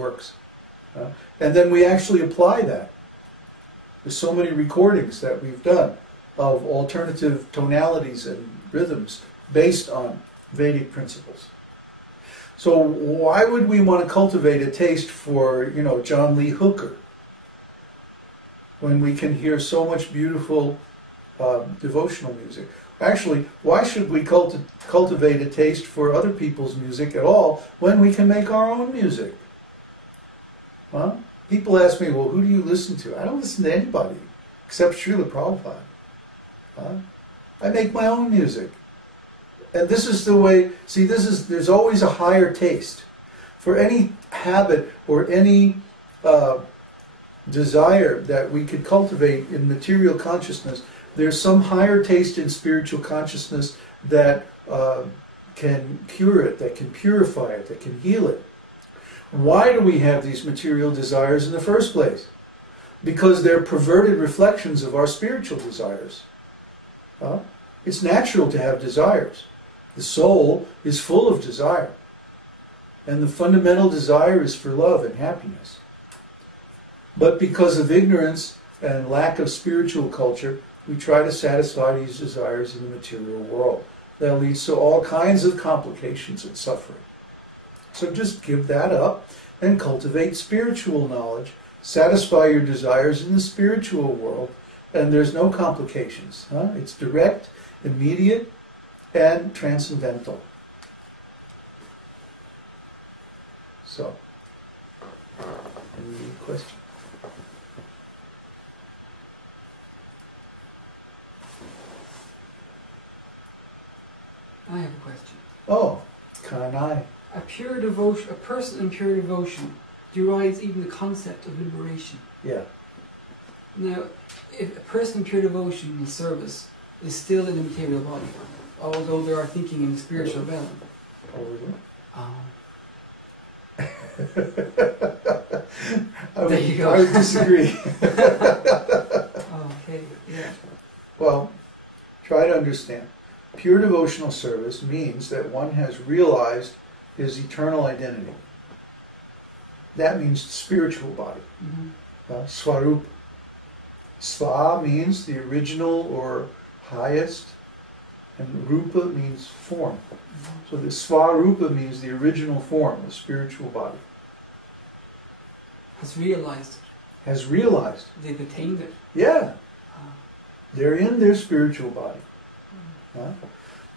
works. And then we actually apply that. There's so many recordings that we've done of alternative tonalities and rhythms based on Vedic principles. So why would we want to cultivate a taste for, John Lee Hooker when we can hear so much beautiful devotional music? Actually, why should we cultivate a taste for other people's music at all when we can make our own music? Huh? People ask me, well, who do you listen to? I don't listen to anybody except Śrīla Prabhupada. Huh? I make my own music. And this is the way, there's always a higher taste. For any habit or any desire that we could cultivate in material consciousness, there's some higher taste in spiritual consciousness that can cure it, that can purify it, that can heal it. Why do we have these material desires in the first place? Because they're perverted reflections of our spiritual desires. It's natural to have desires. The soul is full of desire. And the fundamental desire is for love and happiness. But because of ignorance and lack of spiritual culture, we try to satisfy these desires in the material world. That leads to all kinds of complications and suffering. So just give that up and cultivate spiritual knowledge. Satisfy your desires in the spiritual world, and there's no complications. It's direct, immediate, and transcendental. So, any question? I have a question. Oh, can I? A person in pure devotion derives even the concept of liberation. Yeah. Now, if a person in pure devotion in service is still in the material body, although they are thinking in the spiritual realm. Oh, really? There you go. I would disagree. Okay, yeah. Well, try to understand. Pure devotional service means that one has realized his eternal identity. That means the spiritual body. Swarup. Sva means the original or highest, and rupa means form. So the Swarupa means the original form, the spiritual body. Has realized. Has realized. They've attained it. Yeah. They're in their spiritual body.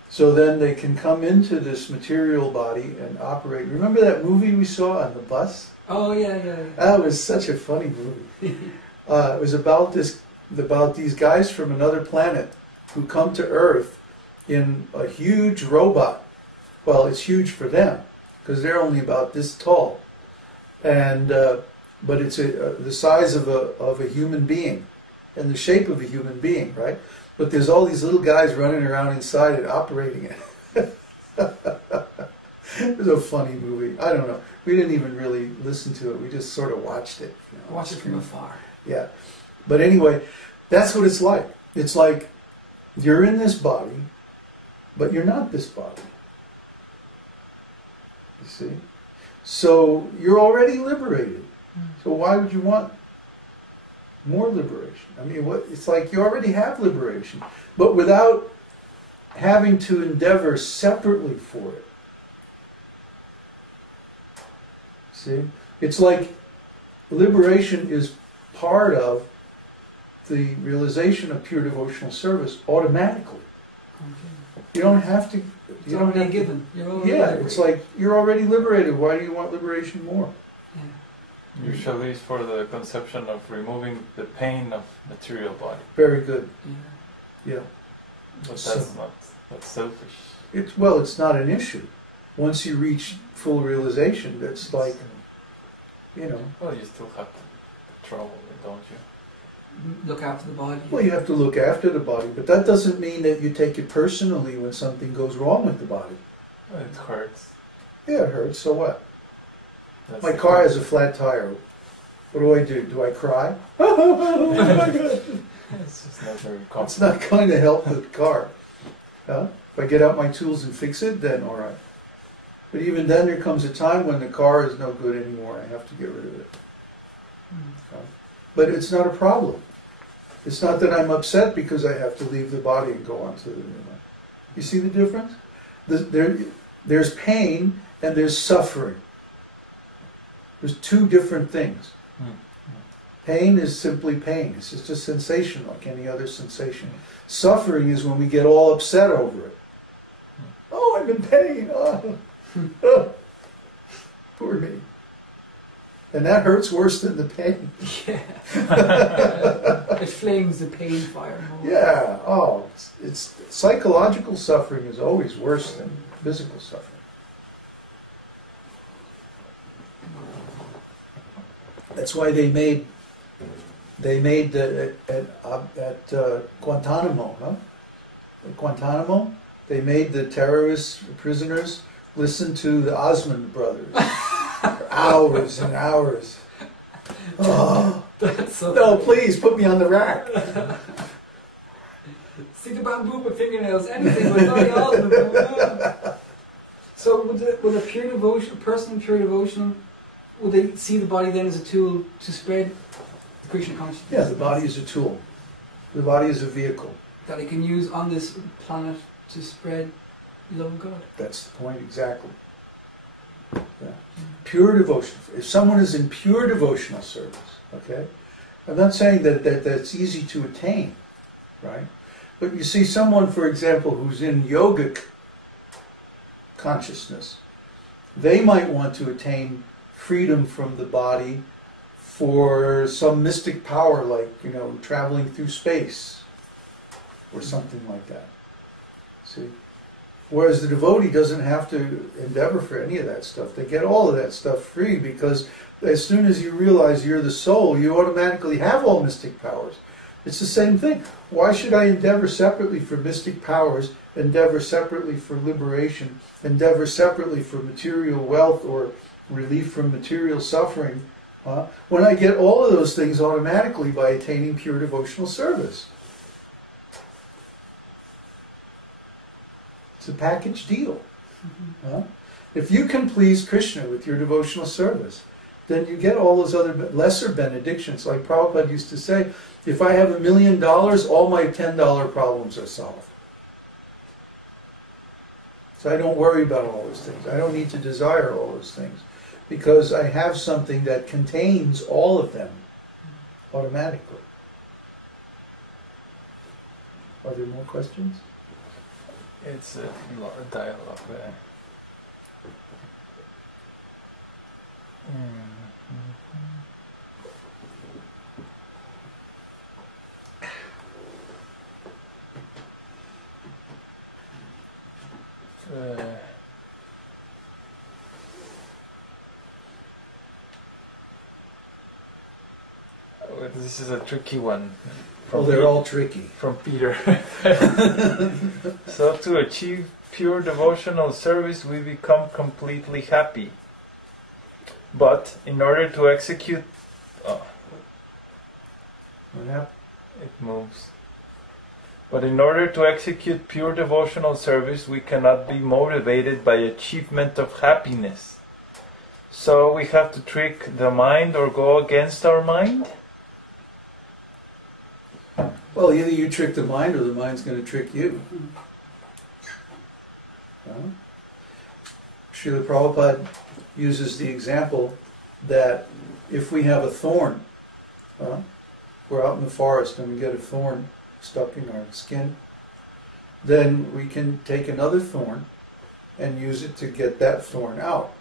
So then they can come into this material body and operate. Remember that movie we saw on the bus? Oh, yeah. That was such a funny movie. It was about these guys from another planet who come to Earth in a huge robot. Well, it's huge for them because they're only about this tall, and but it's the size of a human being and the shape of a human being, right? But there's all these little guys running around inside it, operating it. It was a funny movie. I don't know. We didn't even really listen to it. We just sort of watched it. Watch it from afar. Yeah. But anyway, that's what it's like. It's like you're in this body, but you're not this body. You see? So you're already liberated. So why would you want more liberation? I mean, it's like you already have liberation, but without having to endeavor separately for it. See? It's like liberation is part of the realization of pure devotional service automatically. Okay. You don't have to. It's already given. You're already liberated. It's like you're already liberated. Why do you want liberation more? Yeah. Usually it's for the conception of removing the pain of material body. Very good. Yeah. But that's selfish. It's not an issue. Once you reach full realization, that's like, Well, you still have to trouble it, don't you? Look after the body. Well, you have to look after the body, but that doesn't mean that you take it personally when something goes wrong with the body. Well, it hurts. Yeah, it hurts. So what? That's My car has a flat tire. What do? Do I cry? Oh my God. It's just not very comfortable. It's not going to help the car. If I get out my tools and fix it, then all right. But even then there comes a time when the car is no good anymore. I have to get rid of it. But it's not a problem. It's not that I'm upset because I have to leave the body and go on to the new one. You see the difference? There's pain and there's suffering. There's two different things. Pain is simply pain. It's just a sensation like any other sensation. Suffering is when we get all upset over it. Oh, I'm in pain. Oh. Poor me. And that hurts worse than the pain. Yeah. It flames the pain fire more. Yeah. Oh, it's psychological suffering is always worse than physical suffering. That's why they made at Guantanamo, At Guantanamo, they made the terrorist prisoners listen to the Osmond brothers for hours and hours. Oh, that's so no, please put me on the rack. Stick the bamboo with fingernails, anything, but not the Osmond. So would a pure devotion, a person in pure devotion, would they see the body then as a tool to spread Krishna consciousness? Yeah, the body is a tool. The body is a vehicle. That it can use on this planet to spread the love of God. That's the point, exactly. Yeah. Pure devotion. If someone is in pure devotional service, okay? I'm not saying that's easy to attain, right? But you see someone, for example, who's in yogic consciousness, they might want to attain freedom from the body for some mystic power, like, traveling through space or something like that. See? Whereas the devotee doesn't have to endeavor for any of that stuff. They get all of that stuff free, because as soon as you realize you're the soul, you automatically have all mystic powers. It's the same thing. Why should I endeavor separately for mystic powers, endeavor separately for liberation, endeavor separately for material wealth or relief from material suffering, when I get all of those things automatically by attaining pure devotional service? It's a package deal. If you can please Krishna with your devotional service, then you get all those other lesser benedictions. Like Prabhupada used to say, if I have $1 million, all my $10 problems are solved. So I don't worry about all those things. I don't need to desire all those things, because I have something that contains all of them automatically. Are there more questions? It's a dialogue there. This is a tricky one. They're all tricky. From Peter. So to achieve pure devotional service, we become completely happy. But in order to execute... What happened? It moves. But in order to execute pure devotional service, we cannot be motivated by achievement of happiness. So we have to trick the mind or go against our mind? Well, either you trick the mind or the mind's going to trick you. Śrīla Prabhupada uses the example that if we have a thorn, we're out in the forest and we get a thorn stuck in our skin, then we can take another thorn and use it to get that thorn out.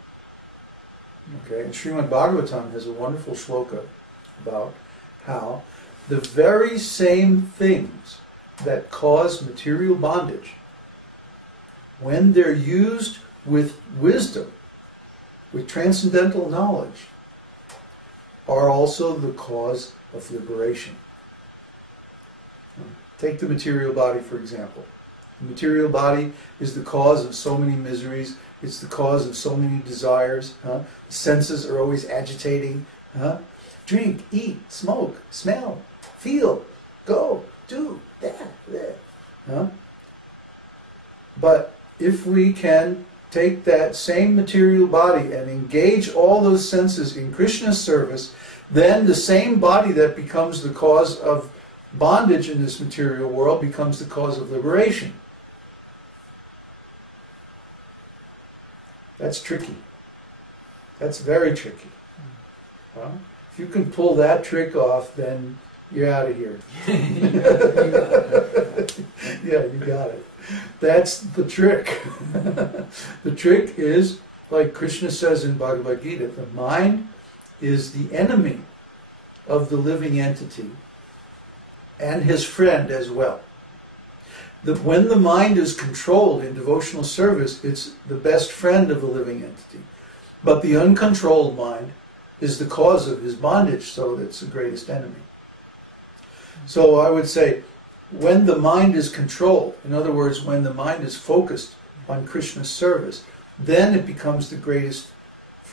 Okay, and Śrīmad-Bhāgavatam has a wonderful shloka about how the very same things that cause material bondage, when they're used with wisdom, with transcendental knowledge, are also the cause of liberation. Take the material body, for example. The material body is the cause of so many miseries. It's the cause of so many desires. The senses are always agitating. Drink, eat, smoke, smell, feel, go, do, that. But if we can take that same material body and engage all those senses in Krishna's service, then the same body that becomes the cause of bondage in this material world becomes the cause of liberation. That's tricky. That's very tricky. Well, if you can pull that trick off, then you're out of here. Yeah, you got it. That's the trick. The trick is, like Krishna says in Bhagavad-gītā, the mind is the enemy of the living entity and his friend as well. That when the mind is controlled in devotional service, it's the best friend of the living entity. But the uncontrolled mind is the cause of his bondage, so it's the greatest enemy. So I would say, when the mind is controlled, in other words, when the mind is focused on Krishna's service, then it becomes the greatest